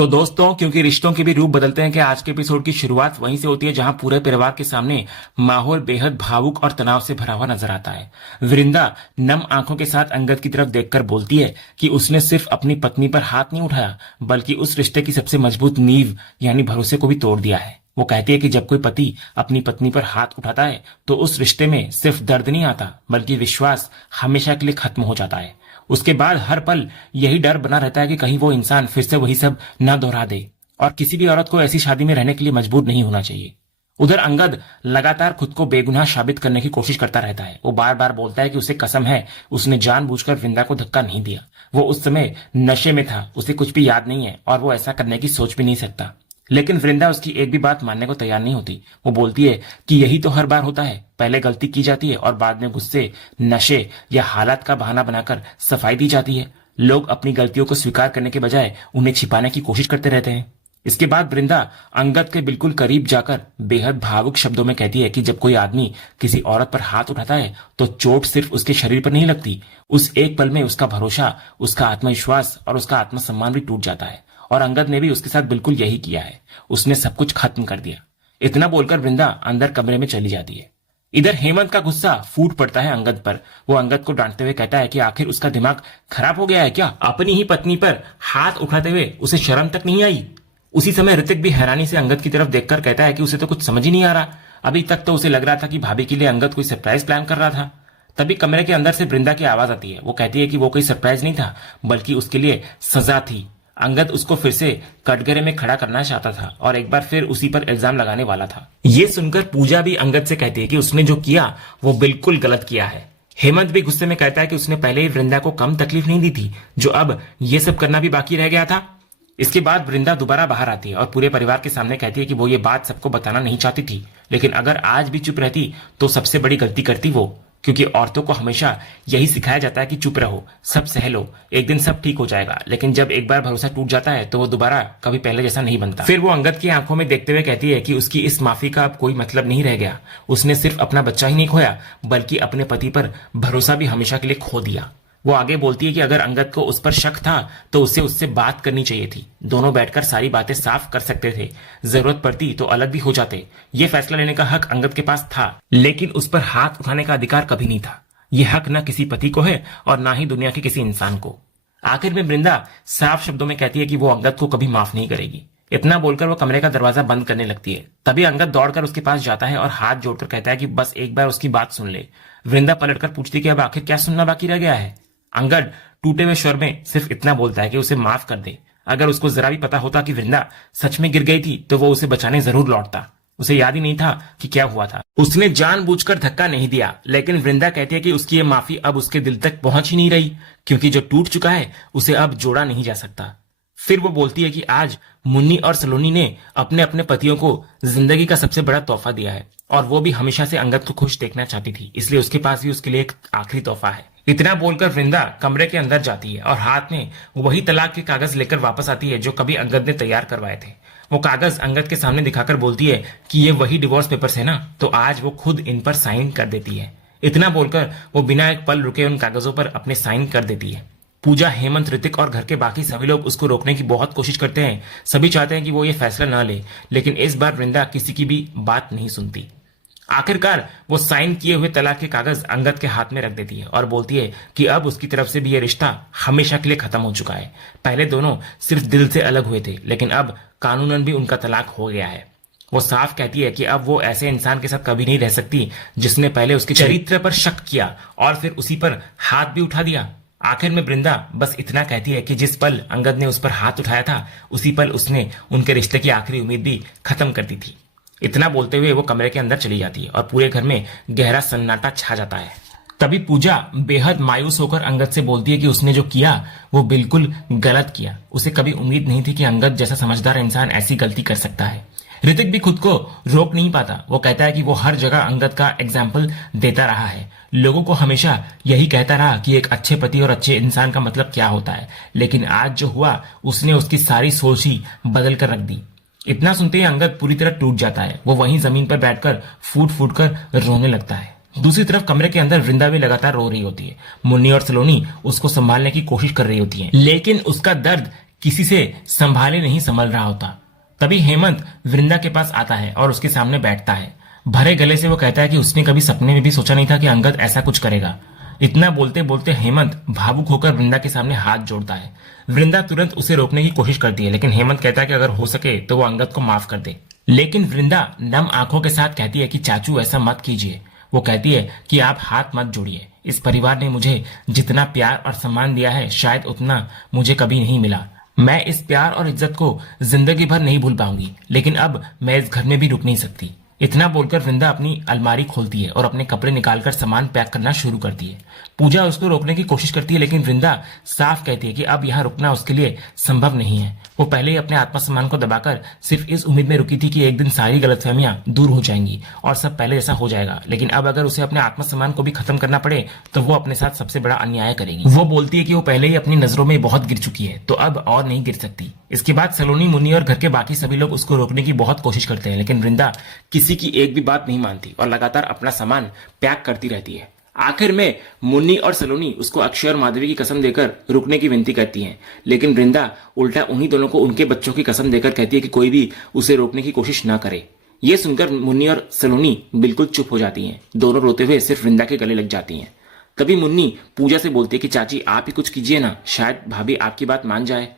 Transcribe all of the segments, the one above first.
तो दोस्तों, क्योंकि रिश्तों के भी रूप बदलते हैं, कि आज के एपिसोड की शुरुआत वहीं से होती है जहां पूरे परिवार के सामने माहौल बेहद भावुक और तनाव से भरा हुआ नजर आता है। वृंदा नम आंखों के साथ अंगद की तरफ देखकर बोलती है कि उसने सिर्फ अपनी पत्नी पर हाथ नहीं उठाया, बल्कि उस रिश्ते की सबसे मजबूत नींव यानी भरोसे को भी तोड़ दिया है। वो कहती है कि जब कोई पति अपनी पत्नी पर हाथ उठाता है तो उस रिश्ते में सिर्फ दर्द नहीं आता, बल्कि विश्वास हमेशा के लिए खत्म हो जाता है। उसके बाद हर पल यही डर बना रहता है कि कहीं वो इंसान फिर से वही सब ना दोहरा दे, और किसी भी औरत को ऐसी शादी में रहने के लिए मजबूर नहीं होना चाहिए। उधर अंगद लगातार खुद को बेगुनाह साबित करने की कोशिश करता रहता है। वो बार बार बोलता है कि उसे कसम है उसने जानबूझकर वृंदा को धक्का नहीं दिया। वो उस समय नशे में था, उसे कुछ भी याद नहीं है और वो ऐसा करने की सोच भी नहीं सकता। लेकिन वृंदा उसकी एक भी बात मानने को तैयार नहीं होती। वो बोलती है कि यही तो हर बार होता है, पहले गलती की जाती है और बाद में गुस्से, नशे या हालात का बहाना बनाकर सफाई दी जाती है। लोग अपनी गलतियों को स्वीकार करने के बजाय उन्हें छिपाने की कोशिश करते रहते हैं। इसके बाद वृंदा अंगद के बिल्कुल करीब जाकर बेहद भावुक शब्दों में कहती है कि जब कोई आदमी किसी औरत पर हाथ उठाता है तो चोट सिर्फ उसके शरीर पर नहीं लगती, उस एक पल में उसका भरोसा, उसका आत्मविश्वास और उसका आत्मसम्मान भी टूट जाता है। और अंगद ने भी उसके साथ बिल्कुल यही किया है। उसने सब कुछ खत्म कर दिया। इतना बोलकर वृंदा अंदर कमरे में चली जाती है। इधर हेमंत का गुस्सा फूट पड़ता है अंगद पर। वो अंगद को डांटते हुए कहता है कि आखिर उसका दिमाग खराब हो गया है क्या? अपनी ही पत्नी पर हाथ उठाते हुए उसे शर्म तक नहीं आई। उसी समय ऋतिक भी हैरानी से अंगद की तरफ देखकर कहता है कि उसे तो कुछ समझ ही नहीं आ रहा। अभी तक तो उसे लग रहा था कि भाभी के लिए अंगद कोई सरप्राइज प्लान कर रहा था। तभी कमरे के अंदर से वृंदा की आवाज आती है। वो कहती है कि वो कोई सरप्राइज नहीं था, बल्कि उसके लिए सजा थी। अंगद उसको फिर से कटघरे में खड़ा करना चाहता था और एक बार फिर उसी पर इल्जाम लगाने वाला था। ये सुनकर पूजा भी अंगद से कहती है कि उसने जो किया वो बिल्कुल गलत किया है। हेमंत भी गुस्से में कहता है कि उसने पहले ही वृंदा को कम तकलीफ नहीं दी थी, जो अब ये सब करना भी बाकी रह गया था। इसके बाद वृंदा दोबारा बाहर आती है और पूरे परिवार के सामने कहती है कि वो ये बात सबको बताना नहीं चाहती थी, लेकिन अगर आज भी चुप रहती तो सबसे बड़ी गलती करती वो, क्योंकि औरतों को हमेशा यही सिखाया जाता है कि चुप रहो, सब सह लो, एक दिन सब ठीक हो जाएगा। लेकिन जब एक बार भरोसा टूट जाता है तो वो दोबारा कभी पहले जैसा नहीं बनता। फिर वो अंगद की आंखों में देखते हुए कहती है कि उसकी इस माफी का अब कोई मतलब नहीं रह गया। उसने सिर्फ अपना बच्चा ही नहीं खोया, बल्कि अपने पति पर भरोसा भी हमेशा के लिए खो दिया। वो आगे बोलती है कि अगर अंगद को उस पर शक था तो उसे उससे बात करनी चाहिए थी। दोनों बैठकर सारी बातें साफ कर सकते थे। जरूरत पड़ती तो अलग भी हो जाते। ये फैसला लेने का हक अंगद के पास था, लेकिन उस पर हाथ उठाने का अधिकार कभी नहीं था। यह हक न किसी पति को है और ना ही दुनिया के किसी इंसान को। आखिर में वृंदा साफ शब्दों में कहती है कि वो अंगद को कभी माफ नहीं करेगी। इतना बोलकर वो कमरे का दरवाजा बंद करने लगती है। तभी अंगद दौड़कर उसके पास जाता है और हाथ जोड़कर कहता है कि बस एक बार उसकी बात सुन ले। वृंदा पलटकर पूछती है कि अब आखिर क्या सुनना बाकी रह गया है? अंगद टूटे हुए स्वर में सिर्फ इतना बोलता है कि उसे माफ कर दे। अगर उसको जरा भी पता होता कि वृंदा सच में गिर गई थी तो वो उसे बचाने जरूर लौटता। उसे याद ही नहीं था कि क्या हुआ था। उसने जानबूझकर धक्का नहीं दिया। लेकिन वृंदा कहती है कि उसकी ये माफी अब उसके दिल तक पहुंच ही नहीं रही, क्योंकि जो टूट चुका है उसे अब जोड़ा नहीं जा सकता। फिर वो बोलती है कि आज मुन्नी और सलोनी ने अपने अपने पतियों को जिंदगी का सबसे बड़ा तोहफा दिया है, और वो भी हमेशा से अंगद को खुश देखना चाहती थी, इसलिए उसके पास भी उसके लिए एक आखिरी तोहफा है। इतना बोलकर वृंदा कमरे के अंदर जाती है और हाथ में वही तलाक के कागज लेकर वापस आती है जो कभी अंगद ने तैयार करवाए थे। वो कागज अंगद के सामने दिखाकर बोलती है कि ये वही डिवोर्स पेपर्स है ना, तो आज वो खुद इन पर साइन कर देती है। इतना बोलकर वो बिना एक पल रुके उन कागजों पर अपने साइन कर देती है। पूजा, हेमंत, ऋतिक और घर के बाकी सभी लोग उसको रोकने की बहुत कोशिश करते हैं। सभी चाहते हैं कि वो ये फैसला न ले, लेकिन इस बार वृंदा किसी की भी बात नहीं सुनती। आखिरकार वो साइन किए हुए तलाक के कागज अंगद के हाथ में रख देती है और बोलती है कि अब उसकी तरफ से भी ये रिश्ता हमेशा के लिए खत्म हो चुका है। पहले दोनों सिर्फ दिल से अलग हुए थे, लेकिन अब कानूनन भी उनका तलाक हो गया है। वो साफ कहती है कि अब वो ऐसे इंसान के साथ कभी नहीं रह सकती जिसने पहले उसके चरित्र पर शक किया और फिर उसी पर हाथ भी उठा दिया। आखिर में वृंदा बस इतना कहती है कि जिस पल अंगद ने उस पर हाथ उठाया था उसी पल उसने उनके रिश्ते की आखिरी उम्मीद भी खत्म कर दी थी। इतना बोलते हुए वो कमरे के अंदर चली जाती है और पूरे घर में गहरा सन्नाटा छा जाता है। तभी पूजा बेहद मायूस होकर अंगद से बोलती है कि उसने जो किया वो बिल्कुल गलत किया। उसे कभी उम्मीद नहीं थी कि अंगद जैसा समझदार इंसान ऐसी गलती कर सकता है। ऋतिक भी खुद को रोक नहीं पाता। वो कहता है कि वो हर जगह अंगद का एग्जाम्पल देता रहा है, लोगों को हमेशा यही कहता रहा कि एक अच्छे पति और अच्छे इंसान का मतलब क्या होता है, लेकिन आज जो हुआ उसने उसकी सारी सोच ही बदल कर रख दी। इतना सुनते ही अंगद पूरी तरह टूट जाता है। वो वहीं जमीन पर बैठकर फूट फूट कर रोने लगता है। दूसरी तरफ कमरे के अंदर वृंदा भी लगातार रो रही होती है। मुन्नी और सलोनी उसको संभालने की कोशिश कर रही होती है, लेकिन उसका दर्द किसी से संभाले नहीं संभल रहा होता। तभी हेमंत वृंदा के पास आता है और उसके सामने बैठता है। भरे गले से वो कहता है कि उसने कभी सपने में भी सोचा नहीं था कि अंगद ऐसा कुछ करेगा। इतना बोलते बोलते हेमंत भावुक होकर वृंदा के सामने हाथ जोड़ता है। वृंदा तुरंत उसे रोकने की कोशिश करती है, लेकिन हेमंत कहता है कि अगर हो सके तो वो अंगद को माफ कर दे। लेकिन वृंदा नम आंखों के साथ कहती है कि चाचू ऐसा मत कीजिए। वो कहती है कि आप हाथ मत जोड़िए। इस परिवार ने मुझे जितना प्यार और सम्मान दिया है शायद उतना मुझे कभी नहीं मिला। मैं इस प्यार और इज्जत को जिंदगी भर नहीं भूल पाऊंगी, लेकिन अब मैं इस घर में भी रुक नहीं सकती। इतना बोलकर वृंदा अपनी अलमारी खोलती है और अपने कपड़े निकालकर सामान पैक करना शुरू करती है। पूजा उसको रोकने की कोशिश करती है, लेकिन वृंदा साफ कहती है कि अब यहाँ रुकना उसके लिए संभव नहीं है। वो पहले ही अपने आत्मसम्मान को दबाकर सिर्फ इस उम्मीद में रुकी थी कि एक दिन सारी गलतफहमियां दूर हो जाएंगी और सब पहले जैसा हो जाएगा, लेकिन अब अगर उसे अपने आत्मसम्मान को भी खत्म करना पड़े तो वो अपने साथ सबसे बड़ा अन्याय करेगी। वो बोलती है कि वो पहले ही अपनी नजरों में बहुत गिर चुकी है, तो अब और नहीं गिर सकती। इसके बाद सलोनी, मुन्नी और घर के बाकी सभी लोग उसको रोकने की बहुत कोशिश करते हैं, लेकिन वृंदा किसी की एक भी बात नहीं मानती और लगातार अपना सामान पैक करती रहती है। आखिर में मुन्नी और सलोनी उसको अक्षय और माधवी की कसम देकर रुकने की विनती करती हैं, लेकिन वृंदा उल्टा उन्हीं दोनों को उनके बच्चों की कसम देकर कहती है कि कोई भी उसे रोकने की कोशिश ना करे। ये सुनकर मुन्नी और सलोनी बिल्कुल चुप हो जाती हैं। दोनों रोते हुए सिर्फ वृंदा के गले लग जाती हैं। तभी मुन्नी पूजा से बोलती है कि चाची आप ही कुछ कीजिए ना, शायद भाभी आपकी बात मान जाए।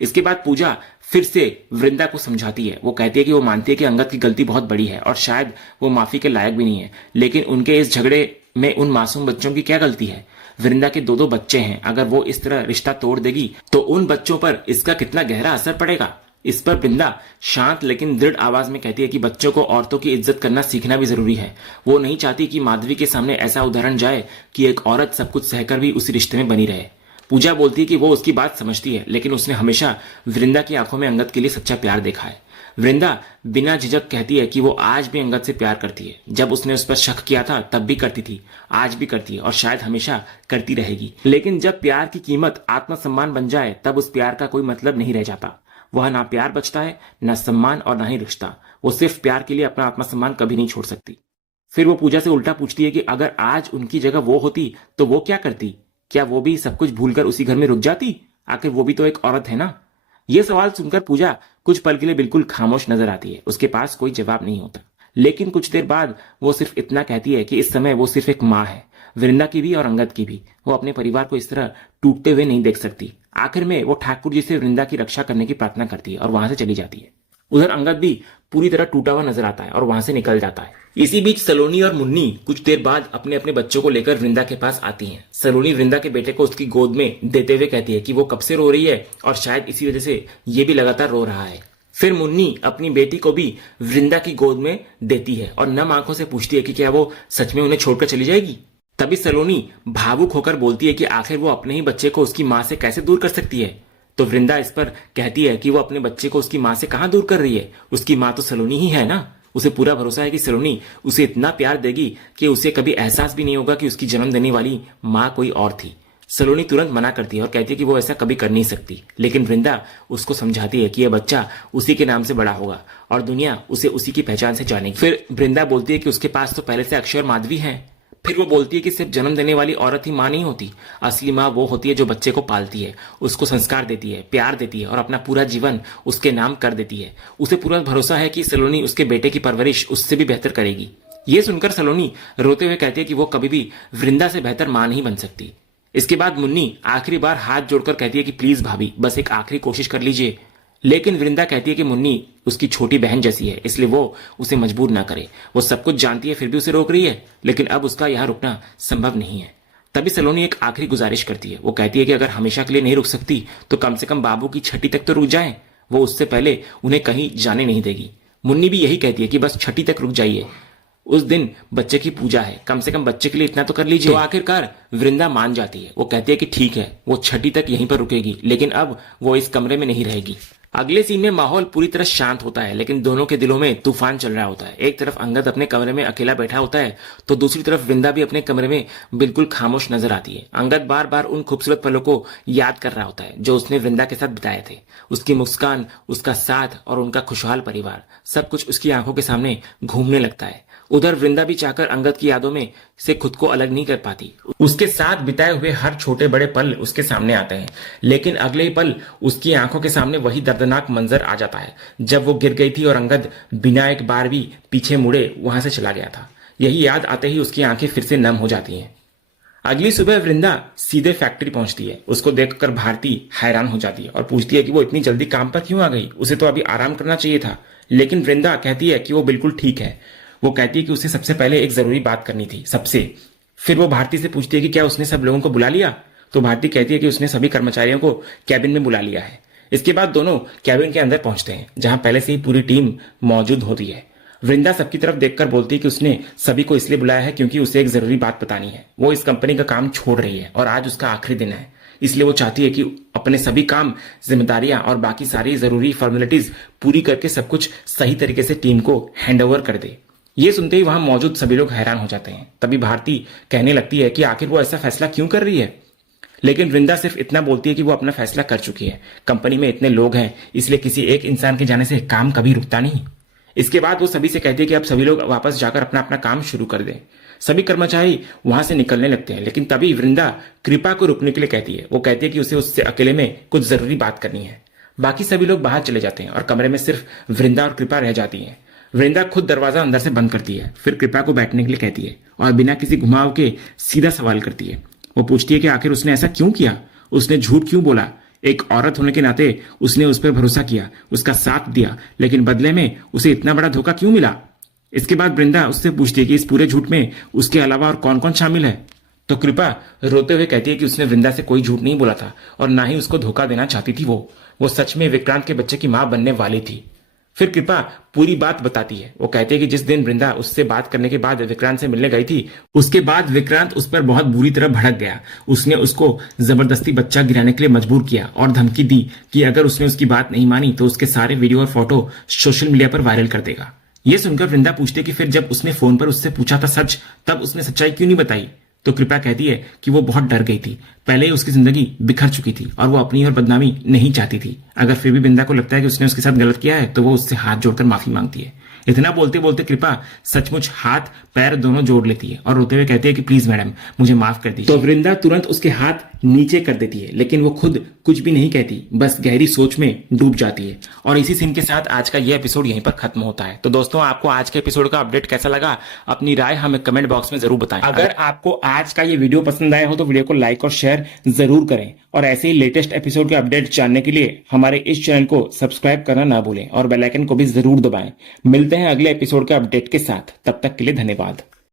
इसके बाद पूजा फिर से वृंदा को समझाती है। वो कहती है कि वो मानती है कि अंगद की गलती बहुत बड़ी है और शायद वो माफी के लायक भी नहीं है, लेकिन उनके इस झगड़े में उन मासूम बच्चों की क्या गलती है। वृंदा के दो बच्चे हैं, अगर वो इस तरह रिश्ता तोड़ देगी तो उन बच्चों पर इसका कितना गहरा असर पड़ेगा। इस पर वृंदा शांत लेकिन दृढ़ आवाज में कहती है कि बच्चों को औरतों की इज्जत करना सीखना भी जरूरी है। वो नहीं चाहती कि माधवी के सामने ऐसा उदाहरण जाए कि एक औरत सब कुछ सहकर भी उसी रिश्ते में बनी रहे। पूजा बोलती है कि वो उसकी बात समझती है, लेकिन उसने हमेशा वृंदा की आंखों में अंगद के लिए सच्चा प्यार देखा है। वृंदा बिना झिझक कहती है कि वो आज भी अंगद से प्यार करती है। जब उसने उस पर शक किया था तब भी करती थी, आज भी करती है और शायद हमेशा करती रहेगी। लेकिन जब प्यार की कीमत आत्मसम्मान बन जाए तब उस प्यार का कोई मतलब नहीं रह जाता। वह ना प्यार बचता है, ना सम्मान और ना ही रिश्ता। वो सिर्फ प्यार के लिए अपना आत्मसम्मान कभी नहीं छोड़ सकती। फिर वो पूजा से उल्टा पूछती है कि अगर आज उनकी जगह वो होती तो वो क्या करती? क्या वो भी सब कुछ भूलकर उसी घर में रुक जाती? आखिर वो भी तो एक औरत है ना। ये सवाल सुनकर पूजा कुछ पल के लिए बिल्कुल खामोश नजर आती है। उसके पास कोई जवाब नहीं होता, लेकिन कुछ देर बाद वो सिर्फ इतना कहती है कि इस समय वो सिर्फ एक माँ है, वृंदा की भी और अंगद की भी। वो अपने परिवार को इस तरह टूटते हुए नहीं देख सकती। आखिर में वो ठाकुर जी से वृंदा की रक्षा करने की प्रार्थना करती है और वहां से चली जाती है। उधर अंगद भी पूरी तरह टूटा हुआ नजर आता है और वहां से निकल जाता है। इसी बीच सलोनी और मुन्नी कुछ देर बाद अपने अपने बच्चों को लेकर वृंदा के पास आती हैं। सलोनी वृंदा के बेटे को उसकी गोद में देते हुए कहती है कि वो कब से रो रही है और शायद इसी वजह से ये भी लगातार रो रहा है। फिर मुन्नी अपनी बेटी को भी वृंदा की गोद में देती है और नम आंखों से पूछती है कि क्या वो सच में उन्हें छोड़कर चली जाएगी। तभी सलोनी भावुक होकर बोलती है कि आखिर वो अपने ही बच्चे को उसकी माँ से कैसे दूर कर सकती है। तो वृंदा इस पर कहती है कि वो अपने बच्चे को उसकी माँ से कहां दूर कर रही है, उसकी माँ तो सलोनी ही है ना। उसे पूरा भरोसा है कि सलोनी उसे इतना प्यार देगी कि उसे कभी एहसास भी नहीं होगा कि उसकी जन्म देने वाली माँ कोई और थी। सलोनी तुरंत मना करती है और कहती है कि वो ऐसा कभी कर नहीं सकती, लेकिन वृंदा उसको समझाती है कि यह बच्चा उसी के नाम से बड़ा होगा और दुनिया उसे उसी की पहचान से जानेगी। फिर वृंदा बोलती है कि उसके पास तो पहले से अक्षय और माधवी हैं। फिर वो बोलती है कि सिर्फ जन्म देने वाली औरत ही माँ नहीं होती, असली माँ वो होती है जो बच्चे को पालती है, उसको संस्कार देती है, प्यार देती है और अपना पूरा जीवन उसके नाम कर देती है। उसे पूरा भरोसा है कि सलोनी उसके बेटे की परवरिश उससे भी बेहतर करेगी। ये सुनकर सलोनी रोते हुए कहती है कि वो कभी भी वृंदा से बेहतर माँ नहीं बन सकती। इसके बाद मुन्नी आखिरी बार हाथ जोड़कर कहती है कि प्लीज भाभी, बस एक आखिरी कोशिश कर लीजिए। लेकिन वृंदा कहती है कि मुन्नी उसकी छोटी बहन जैसी है, इसलिए वो उसे मजबूर ना करे। वो सब कुछ जानती है फिर भी उसे रोक रही है, लेकिन अब उसका यहाँ रुकना संभव नहीं है। तभी सलोनी एक आखिरी गुजारिश करती है। वो कहती है कि अगर हमेशा के लिए नहीं रुक सकती तो कम से कम बाबू की छठी तक तो रुक जाए, वो उससे पहले उन्हें कहीं जाने नहीं देगी। मुन्नी भी यही कहती है कि बस छठी तक रुक जाइए, उस दिन बच्चे की पूजा है, कम से कम बच्चे के लिए इतना तो कर लीजिए। तो आखिरकार वृंदा मान जाती है। वो कहती है कि ठीक है, वो छठी तक यहीं पर रुकेगी, लेकिन अब वो इस कमरे में नहीं रहेगी। अगले सीन में माहौल पूरी तरह शांत होता है, लेकिन दोनों के दिलों में तूफान चल रहा होता है। एक तरफ अंगद अपने कमरे में अकेला बैठा होता है, तो दूसरी तरफ वृंदा भी अपने कमरे में बिल्कुल खामोश नजर आती है। अंगद बार बार उन खूबसूरत पलों को याद कर रहा होता है जो उसने वृंदा के साथ बिताए थे। उसकी मुस्कान, उसका साथ और उनका खुशहाल परिवार, सब कुछ उसकी आंखों के सामने घूमने लगता है। उधर वृंदा भी चाहकर अंगद की यादों में से खुद को अलग नहीं कर पाती। उसके साथ बिताए हुए हर छोटे बड़े पल उसके सामने आते हैं, लेकिन अगले ही पल उसकी आंखों के सामने वही दर्दनाक मंजर आ जाता है जब वो गिर गई थी और अंगद बिना एक बार भी पीछे मुड़े वहां से चला गया था। यही याद आते ही उसकी आंखें फिर से नम हो जाती हैं। अगली सुबह वृंदा सीधे फैक्ट्री पहुंचती है। उसको देखकर भारती हैरान हो जाती है और पूछती है कि वो इतनी जल्दी काम पर क्यों आ गई, उसे तो अभी आराम करना चाहिए था। लेकिन वृंदा कहती है कि वो बिल्कुल ठीक है। वो कहती है कि उसे सबसे पहले एक जरूरी बात करनी थी, सबसे। फिर वो भारती से पूछती है कि क्या उसने सब लोगों को बुला लिया। तो भारती कहती है कि उसने सभी कर्मचारियों को कैबिन में बुला लिया है। इसके बाद दोनों कैबिन के अंदर पहुंचते हैं, जहां पहले से ही पूरी टीम मौजूद होती है। वृंदा सबकी तरफ देखकर बोलती है कि उसने सभी को इसलिए बुलाया है क्योंकि उसे एक जरूरी बात बतानी है। वो इस कंपनी का काम छोड़ रही है और आज उसका आखिरी दिन है, इसलिए वो चाहती है कि अपने सभी काम, जिम्मेदारियां और बाकी सारी जरूरी फॉर्मेलिटीज पूरी करके सब कुछ सही तरीके से टीम को हैंडओवर कर दे। ये सुनते ही वहां मौजूद सभी लोग हैरान हो जाते हैं। तभी भारती कहने लगती है कि आखिर वो ऐसा फैसला क्यों कर रही है। लेकिन वृंदा सिर्फ इतना बोलती है कि वो अपना फैसला कर चुकी है। कंपनी में इतने लोग हैं, इसलिए किसी एक इंसान के जाने से काम कभी रुकता नहीं। इसके बाद वो सभी से कहती है कि अब सभी लोग वापस जाकर अपना अपना काम शुरू कर दें। सभी कर्मचारी वहां से निकलने लगते हैं, लेकिन तभी वृंदा कृपा को रुकने के लिए कहती है। वो कहती है कि उसे उससे अकेले में कुछ जरूरी बात करनी है। बाकी सभी लोग बाहर चले जाते हैं और कमरे में सिर्फ वृंदा और कृपा रह जाती है। वृंदा खुद दरवाजा अंदर से बंद करती है, फिर कृपा को बैठने के लिए कहती है और बिना किसी घुमाव के सीधा सवाल करती है। वो पूछती है कि आखिर उसने ऐसा क्यों किया, उसने झूठ क्यों बोला। एक औरत होने के नाते उसने उस पर भरोसा किया, उसका साथ दिया, लेकिन बदले में उसे इतना बड़ा धोखा क्यों मिला। इसके बाद वृंदा उससे पूछती है कि इस पूरे झूठ में उसके अलावा और कौन कौन शामिल है। तो कृपा रोते हुए कहती है कि उसने वृंदा से कोई झूठ नहीं बोला था और ना ही उसको धोखा देना चाहती थी। वो सच में विक्रांत के बच्चे की मां बनने वाली थी। फिर कृपा पूरी बात बताती है। वो कहते हैं कि जिस दिन वृंदा उससे बात करने के बाद विक्रांत से मिलने गई थी, उसके बाद विक्रांत उस पर बहुत बुरी तरह भड़क गया। उसने उसको जबरदस्ती बच्चा गिराने के लिए मजबूर किया और धमकी दी कि अगर उसने उसकी बात नहीं मानी तो उसके सारे वीडियो और फोटो सोशल मीडिया पर वायरल कर देगा। ये सुनकर वृंदा पूछती है कि फिर जब उसने फोन पर उससे पूछा था सच, तब उसने सच्चाई क्यों नहीं बताई। तो कृपा कहती है कि वो बहुत डर गई थी। पहले ही उसकी जिंदगी बिखर चुकी थी और वो अपनी और बदनामी नहीं चाहती थी। अगर फिर भी वृंदा को लगता है कि उसने उसके साथ गलत किया है तो वो उससे हाथ जोड़कर माफी मांगती है। इतना बोलते बोलते कृपा सचमुच हाथ पैर दोनों जोड़ लेती है और रोते हुए कहती है कि प्लीज मैडम मुझे माफ कर दीजिए। तो वृंदा तुरंत उसके हाथ नीचे कर देती है, लेकिन वो खुद कुछ भी नहीं कहती, बस गहरी सोच में डूब जाती है। और इसी सीन के साथ आज का ये एपिसोड यहीं पर खत्म होता है। तो दोस्तों, आपको आज के एपिसोड का अपडेट कैसा लगा, अपनी राय हमें कमेंट बॉक्स में जरूर बताएं। अगर आपको आज का ये वीडियो पसंद आया हो तो वीडियो को लाइक और शेयर जरूर करें और ऐसे ही लेटेस्ट एपिसोड के अपडेट जानने के लिए हमारे इस चैनल को सब्सक्राइब करना ना भूलें और बेल आइकन को भी जरूर दबाएं। मिलते हैं अगले एपिसोड के अपडेट के साथ, तब तक के लिए धन्यवाद।